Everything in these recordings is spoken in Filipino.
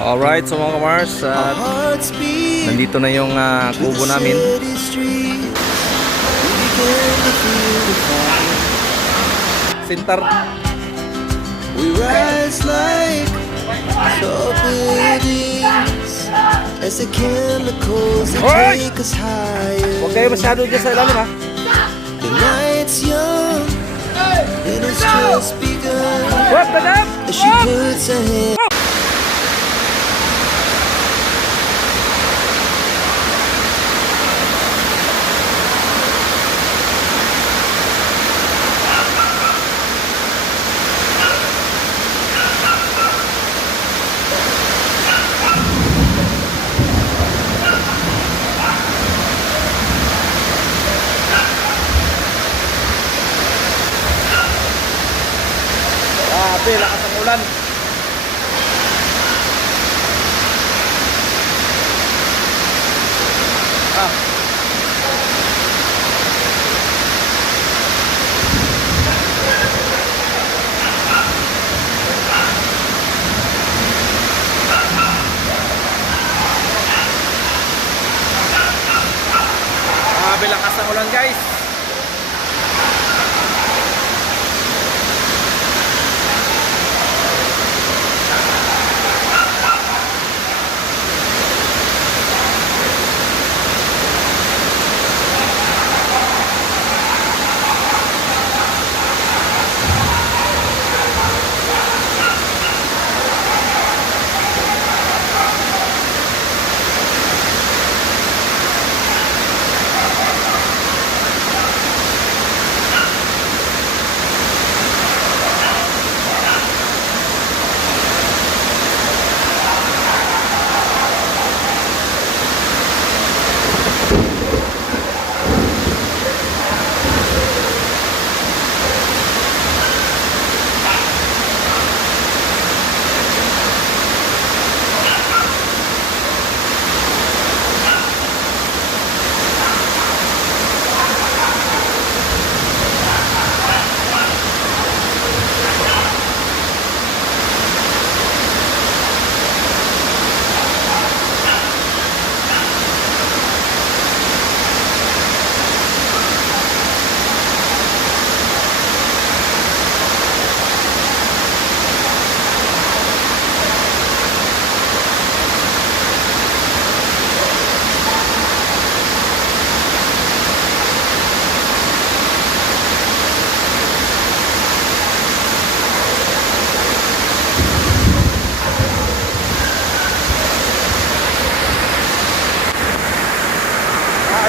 Alright, so mga kamars, nandito na yung kubo namin. Sintar. We rise like tall buildings as the chemicals that take us higher. Huwag kayo masyado dyan sa ilalim, ha? The night's young and it's just begun as she puts her hand. Grabe, lakas ang ulan. Grabe, lakas ang ulan, guys.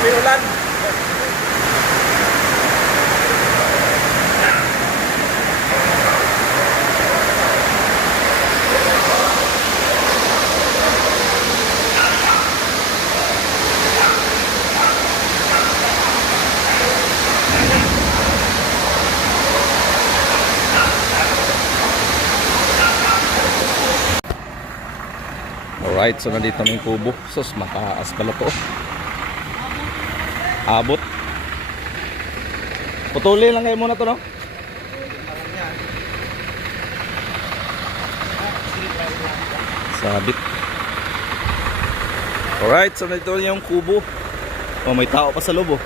Grabe ulan. Alright, so nandito na yung kubo. Sus, mataas pala to. Abot. Putuli lang kayo muna to, no? Sabit. Alright, so nandito na yung kubo. Oh, may tao pa sa loob, oh.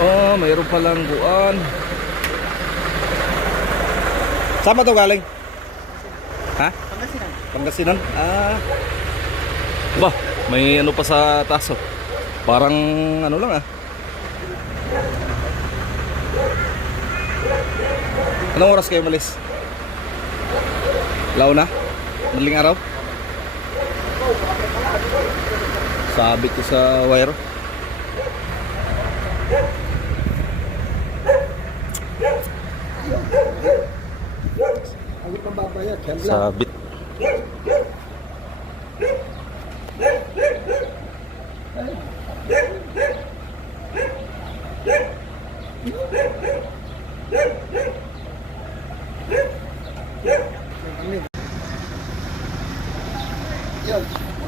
Oh, mayroon palang buwan. Saan ba ito galing? Ha? Pangasinan. Pangasinan? Ah. Ba, may ano pa sa taas, oh. Parang ano lang, ah. Anong oras kayo malis? Lao na? Madaling araw? Sabit ko sa wire. Sabit.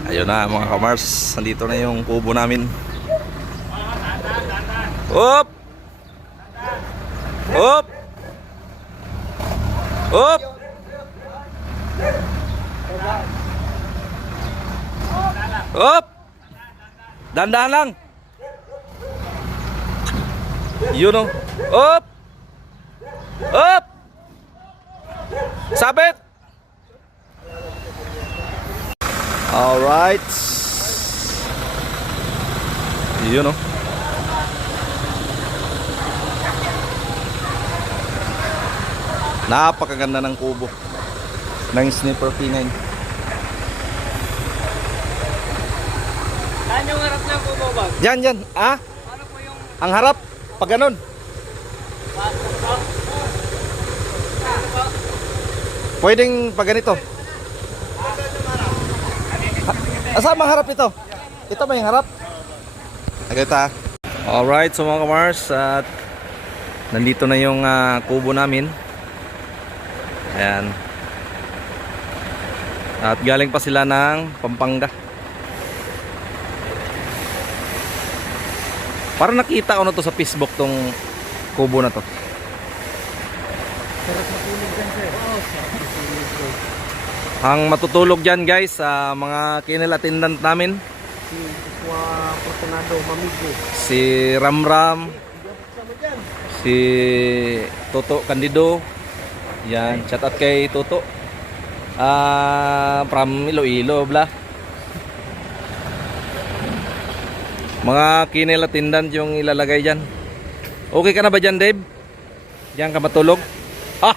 Ayun na mga kamars, nandito na yung kubo namin. Hop! Hop! Hop! Up! Dandahan lang. Yun o. Up! Up! Sabit! Alright. Yun o. Napakaganda ng kubo ng Sniper P9. Saan yung harap ng kubo, Bag? Yan, yan. Ah? Ano po yung... Ang harap. Pag ganun. Pwedeng pag ganito. Asa ang harap ito? Ito ba yung harap? Agad. Alright, so mga kamars, at nandito na yung kubo namin. Ayan. At galing pa sila ng Pampanga. Parang nakita ko na to sa Facebook tong kubo na to. Ang matutulog dyan guys, sa mga kennel attendant namin, si Ramram, si Toto Candido. Yan, shout out kay Toto. From Iloilo bla. Mga kennel attendant yung ilalagay dyan. Okay ka na ba dyan, Dave? Diyan ka matulog? Ah!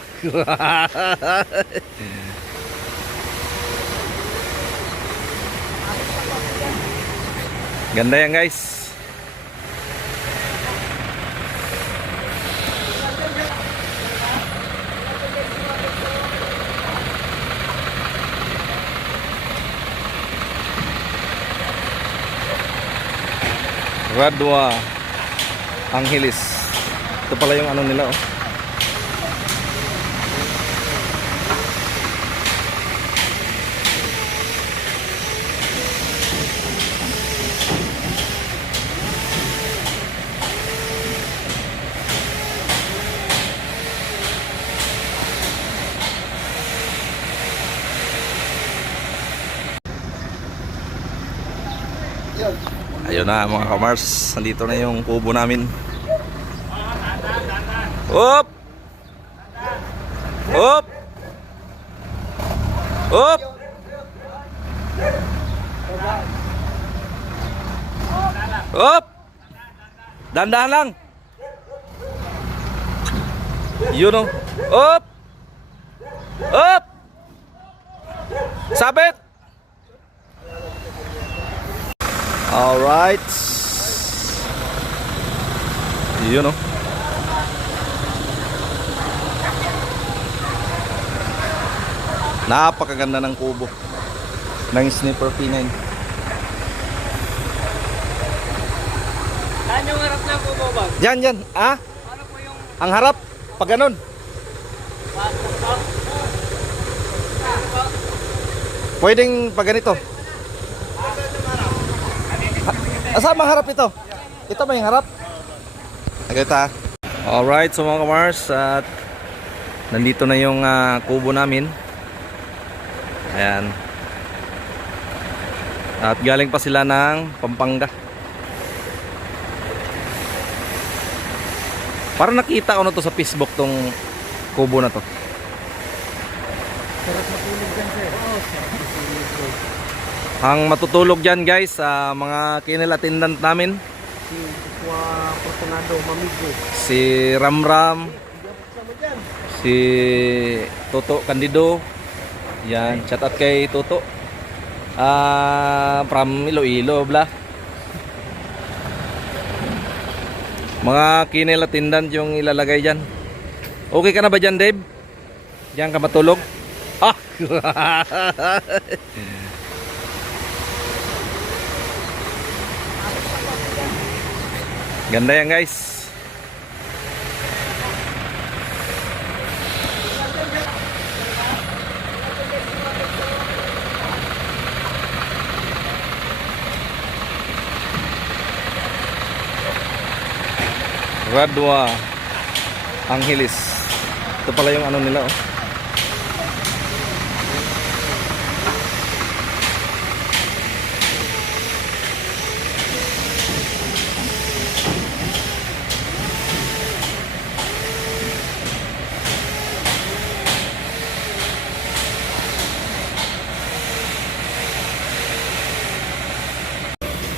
Ganda yan guys. Radwa Angeles. Ito pala yung ano nila oh. Ayun na mga kamars, nandito na yung kubo namin. Up! Up! Up! Up! Dandahan lang. Yun o. Up! Up! Sabit! Alright. Yun o. Napakaganda ng kubo ng Sniper P9. Saan yung harap ng kubo, Bag? Yan, yan. Ah? Ano po yung... Ang harap. Pag ganun. Pwedeng pag ganito. Asa ang harap ito? Ito ba yung harap? Agad. Alright, so mga kamars, at nandito na yung kubo namin. Ayan. At galing pa sila ng Pampanga. Parang nakita ko na to sa Facebook tong kubo na to. Ang matutulog dyan guys, sa mga kennel attendant namin, si Ramram, si Toto Candido. Yan, shout out kay Toto. From Iloilo bla. Mga kennel attendant yung ilalagay dyan. Okay ka na ba dyan, Dave? Diyan ka matulog? Ah! Ganda yan guys. Radwa Angeles. Ito pala yung ano nila oh.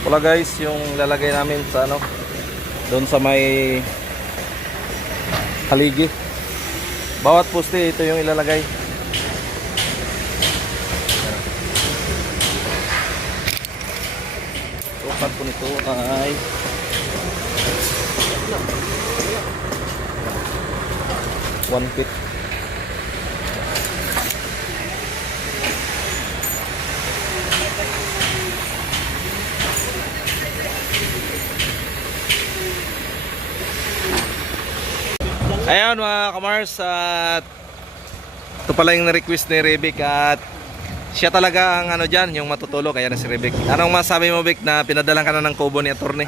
Wala guys, yung lalagay namin sa ano, doon sa may haligi. Bawat poste ito yung ilalagay. Sukat po nito ay 1 feet. Ayan mga kamars, at ito pala yung na-request ni Rebek at siya talaga ang ano dyan, yung matutulog, kaya na si Rebek. Anong masabi mo, Bek, na pinadalan ka na ng kubo ni attorney?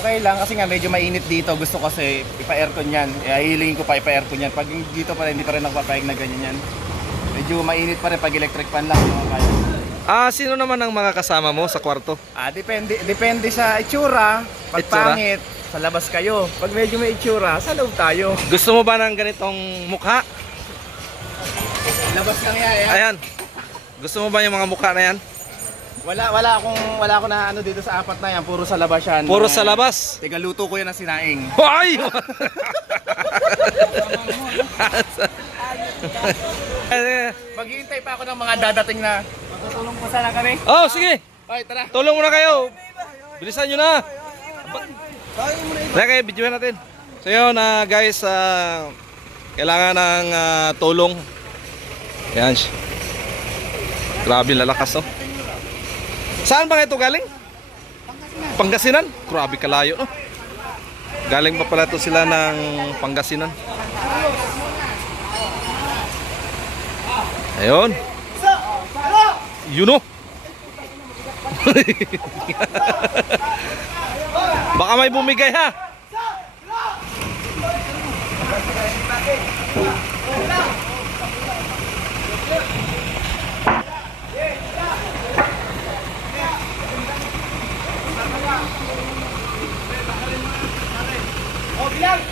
Okay lang kasi nga medyo mainit dito. Gusto kasi ipa-aircon yan. Hihilingin ko pa ipa-aircon yan. Pag dito pa rin, hindi pa rin nakapapayag na ganyan yan. Medyo mainit pa rin pag electric fan lang. Sino naman ang makakasama mo sa kwarto? Depende sa itsura. Pag Itsura? pangit, sa labas kayo. Pag medyo may itsura, sa loob tayo. Gusto mo ba ng ganitong mukha? Labas lang yan. Ayan. Gusto mo ba yung mga mukha na yan? Wala ako na ano dito sa apat na yan. Puro sa labas yan. Puro sa labas. Tigaluto ko yan ng sinaing. Hoy! Maghihintay pa ako ng mga dadating na matutulong pa sana kami. Oh, sige. Ay, tara. Tulong muna kayo. Bilisan nyo na. Tara kayo, videoan natin. So yun guys, kailangan ng tulong. Yan. Grabe lalakas, oh. Saan ba ito galing? Pangasinan. Grabe kalayo, no? Galing pa pala ito sila ng Pangasinan. Ayun. Yun, oh. Baka may bumigay, ha? Oh, grabe.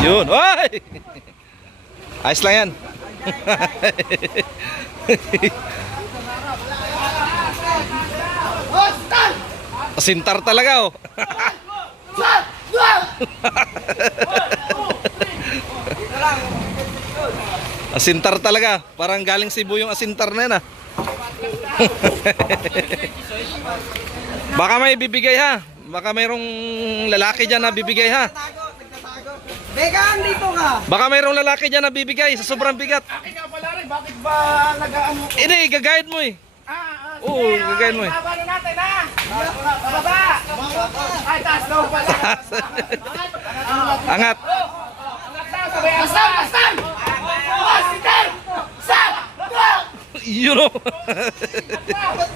Yun, oy! Ayos lang yan. Sintar talaga, oh. Asintar talaga. Parang galing Cebu yung asintar na yan, ah. Baka may bibigay, ha. Baka mayroong lalaki dyan na bibigay, ha. Bekan, dito ka! Baka mayroong lalaki dyan na bibigay sa sobrang bigat. Akin nga pala rin, bakit ba nag-ano? Hindi, gagayad mo, eh. Oo, gagayad mo, eh. Babalo natin, ha? Bababa! Ay, taas daw pala. Angat. Bastan! Bastan! Bastan! Bastan! Yun, oh.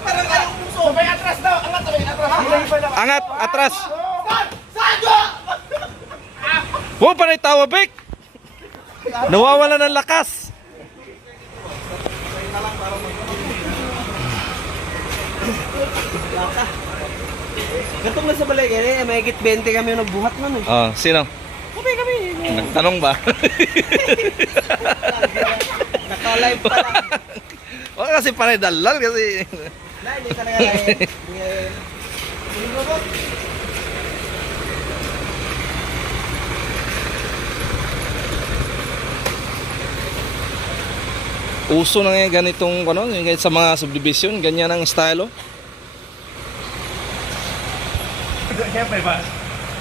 Parang anong puso? Sabay atras daw. Angat, sabay atras. Angat, atras. Sado! Wow, panay tawa, Bek. Nawawala ng lakas. Gatong na sa balay kaya may higit 20 kami yung nagbuhat nun eh. Oh, sino? Kami. Nagtanong ba? Naka-live pa lang. Wala kasi panay dalal kasi. Hindi talaga eh. Uso na nga ganitong ano, yung sa mga subdivision, ganyan ang style, oh. Siyempre ba?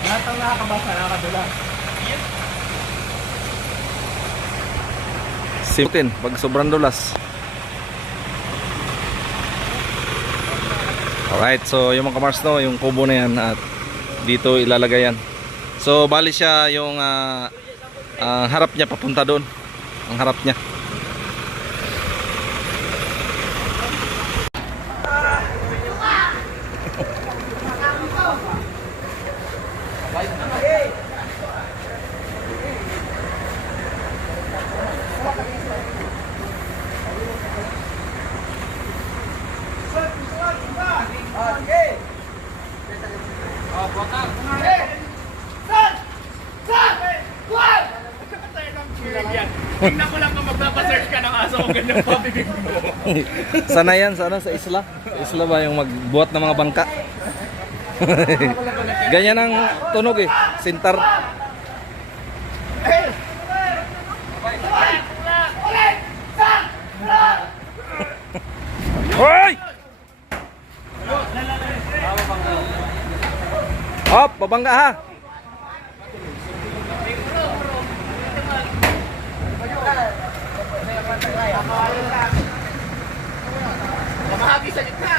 Lahat ang nakakabasa, nakakadula. Simutin pag sobrang dulas. Alright, so yung mga kamars, no, yung kubo na yan at dito ilalagay yan. So bali siya yung harap niya papunta doon. Ang harap niya. Tingnan ko lang kung magpapasearch ka ng aso kung ganyan pabibig mo. Sana yan, sana sa isla. Sa isla ba yung magbuhat ng mga bangka? Ganyan ang tunog eh. Sintar. Hoy! Hop, babangga ha. Mamahagi sa gitna.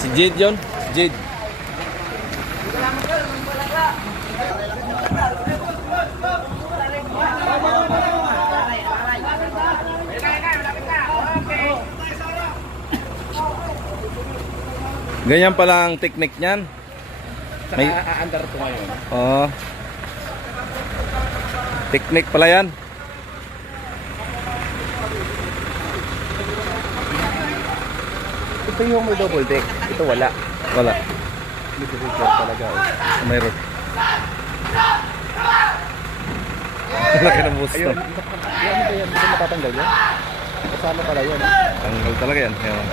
Si Jade yun. Jade. Ganyan pala ang technique niyan. May aandar ko ngayon. Oo. Technique pala yan. Ito yung may double deck. Ito wala. Wala. Literature talaga. Oh. Mayroon. Laki ng busto. Ayun. Ano ba yan? Hindi matatanggal yan? Kasama pala yan. Tanggal talaga yan. Ayun.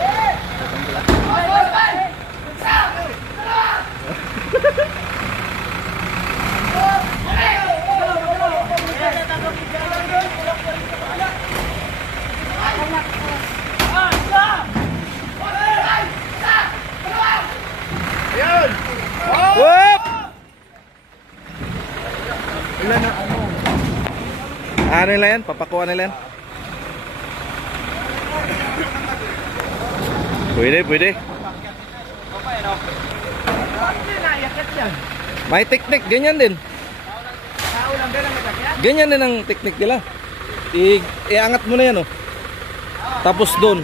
Whoop! Ilan na ano? Ano nila yan? Papakuha nila yan? Pwede, pwede. May technique, ganyan din. Ganyan din ang technique nila. Iangat mo na yan, oh. Tapos doon.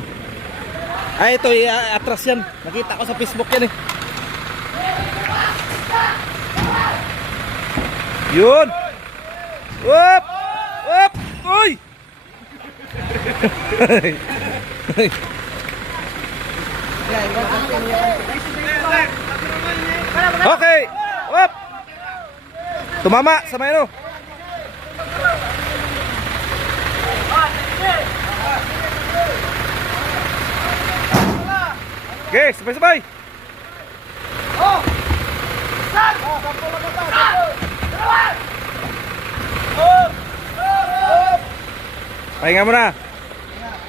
Ay, ito, i-atras yan. Nakita ko sa Facebook yan, eh. Yun! Whoop! Whoop! Uy! Okay! Whoop! Tumama sa mayro. Okay, sabay-sabay. Pahinga mo na.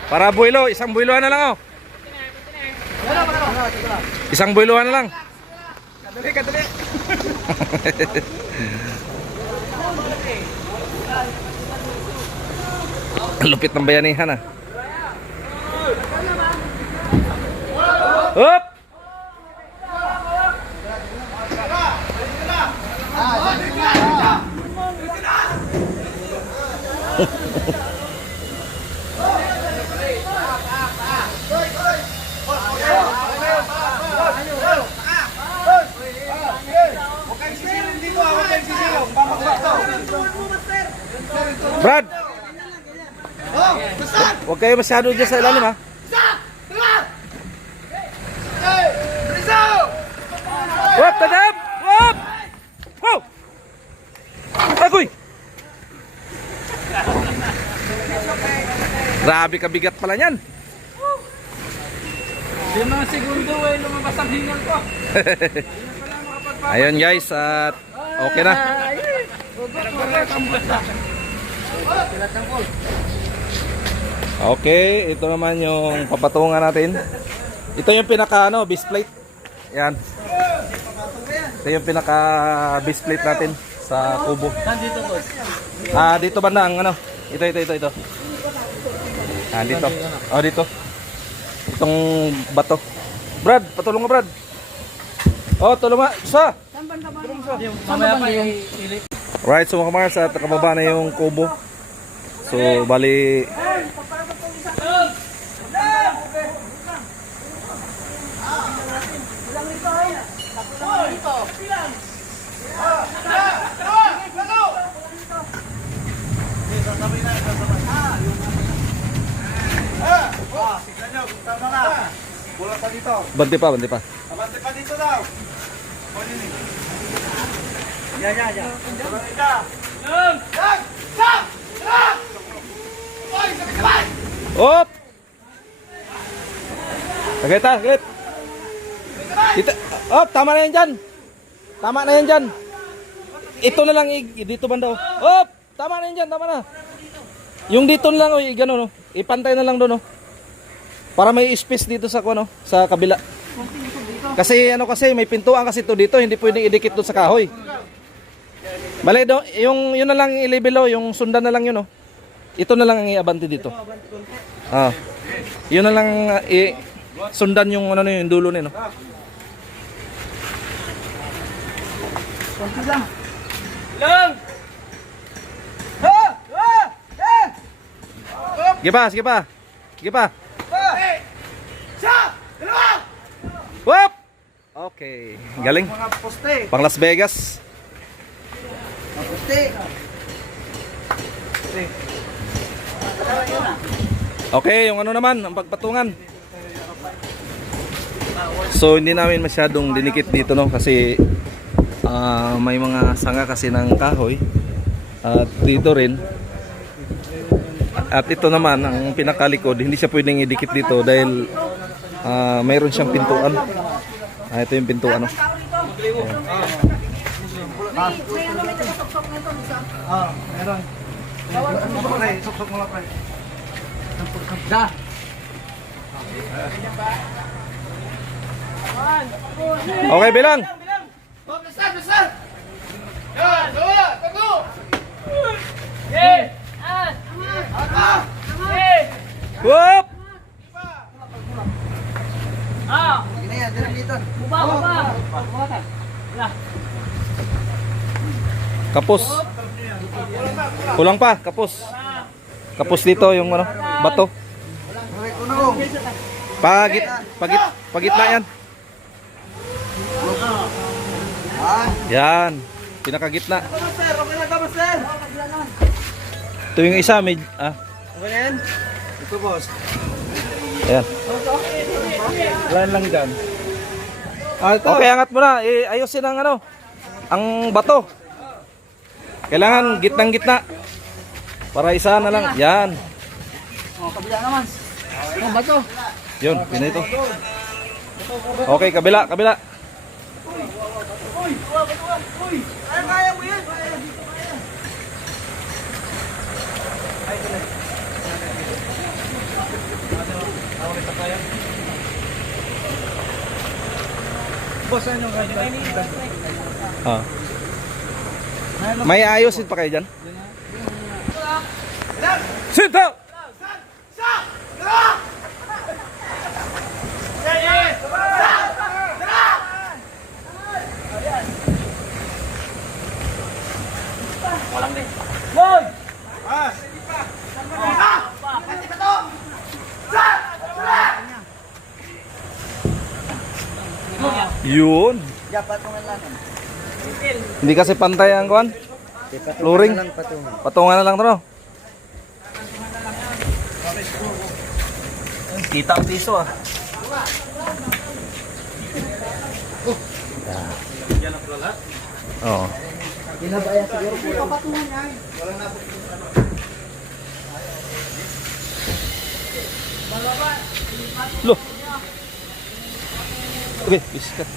Para buwilo, isang buwiluhan na lang, oh. Isang buwiluhan na lang. Kadali, kadali. Ang lupit ng bayanihan, ah. Up! Brad! Huwag kayo masyado dyan sa ilalim, ha? Wop! Tadam! Wop! Wow! Agoy! Grabe kabigat pala yan. Yung mga segundo eh, lumabas ang hingal ko. Ayun guys, at okay na. Okay, ito naman yung papatungan natin. Ito yung pinaka base plate. Yan. Ito yung pinaka base plate natin sa kubo. Nandito boss. Dito banda ang ito. Dito. Oh, dito. Itong bato. Brad, patulong ka, Brad. Oh, tulong nga. Isa. Mamaya pa yung ilip. Right, so mga kamars, at nakababa na yung kubo. So, bali... Banti pa, banti pa. Op! Saglit ha, saglit. Op, tama na yan dyan. Tama na yan dyan. Ito na lang, dito banda. Op! Tama na yan dyan, tama na. Yung dito na lang, gano'n, no? Ipantay na lang doon, no? Para may space dito sa, ano, sa kabila. Kasi, kasi, may pintuan kasi ito dito, hindi pwedeng idikit doon sa kahoy. Bale, yun na lang i-level, oh, yung sundan na lang yun, oh. Ito na lang ang i-abante dito. Ah. Yun na lang sundan yung ano yung dulo nito. Konti lang. Sige pa, sige pa. Sige pa. Whoop! Okay, galing. Mga poste. Pang Las Vegas. Mga poste. Okay, yung ano naman, ang pagpatungan. So hindi namin masyadong dinikit dito, no, kasi may mga sanga kasi ng kahoy. At dito rin. At ito naman ang pinakalikod, hindi siya pwedeng idikit dito dahil mayroon siyang pintuan. Ito yung pintuan, no. Meron. Sok-sok mo lang, pre. Okay, bilang. Whoop! Gina yan, dito. Kapos. Kulang pa, kapos. Kapos dito yung ano, bato. Pagitna yan. Yan, pinakagitna. Master, okay lang ka, master. Ito yung isa, may Okay na yan? Ito, boss. ayan. Wala lang dyan. Okay, angat mo na. Ayusin ang ano, ang bato. Kailangan gitnang-gitna. Para isa na lang. Yan. Kabila naman. Bato. Yun, pinito. Okay, kabila, kabila. Kaya mo yan. Boss, ano yung Ah. May ayusin pa kayo dyan? Sinta! Yun. patungan natin. Hindi kasi pantay ang kuan. Flooring. Patungan na lang to. Kita ang piso ah. Oo. Binabaya siguro po. Patungan yan. Walang na. Loh. Okay, biskat.